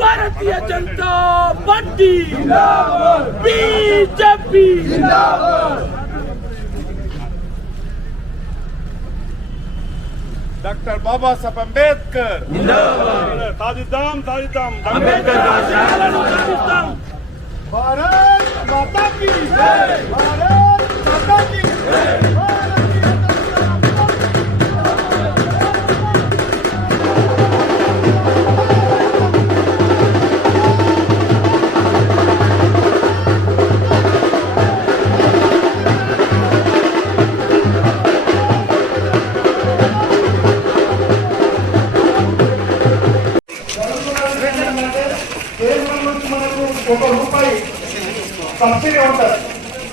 Bharatiya Janata party BJP doctor Baba Saheb Ambedkar ತಾಜಿದ್ದಾಂ ತಾಜಿದ್ದಾಂ ಅಂಬೇಡ್ಕರ್ కేంద్రం నుంచి మనకు ఒక రూపాయి సబ్సిడీ ఉంటుంది.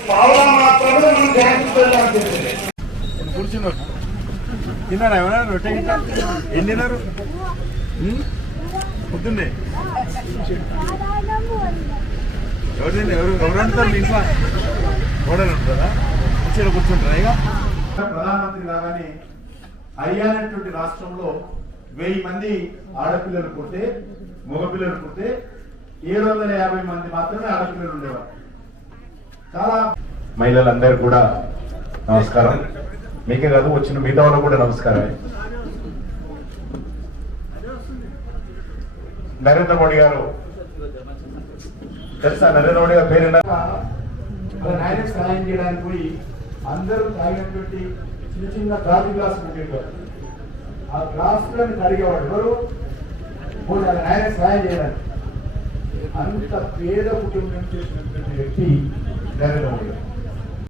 పావులా మాత్రమే మనం బ్యాంకు కూర్చున్నారు తిన్నారా ఏమన్నా రొట్టె ఎన్ని తిన్నారు? పొద్దున్నే. ఎవరు ఎవరు ఎవరు అంటారు ఇంట్లో? ఉంటారా కూర్చుంటారా ఇక ప్రధానమంత్రి కాగానే హర్యానా రాష్ట్రంలో వెయ్యి మంది ఆడపిల్లలు పుడితే మగపిల్లలు పుడితే ఏడు వందల యాభై మంది మాత్రమే ఆడపిల్లలు ఉండేవారు. చాలా మహిళలందరూ కూడా నమస్కారం. మీకే కాదు వచ్చిన మిగతా వాళ్ళకు కూడా నమస్కారమే నరేంద్ర మోడీ గారు. తెలుసా నరేంద్ర మోడీ గారి పేరు వాళ్ళ నాయనకు సహాయం చేయడానికి పోయి అందరూ తాగినటువంటి చిన్న చిన్న గాజు గ్లాస్ ఉండేవారు ఆ గ్లాసులను కడిగేవాడు ఎవరు? వాళ్ళ నాయనకు సహాయం చేయడానికి. అంత పేద కుటుంబం చేసినటువంటి వ్యక్తి నరేంద్ర మోడీ గారు.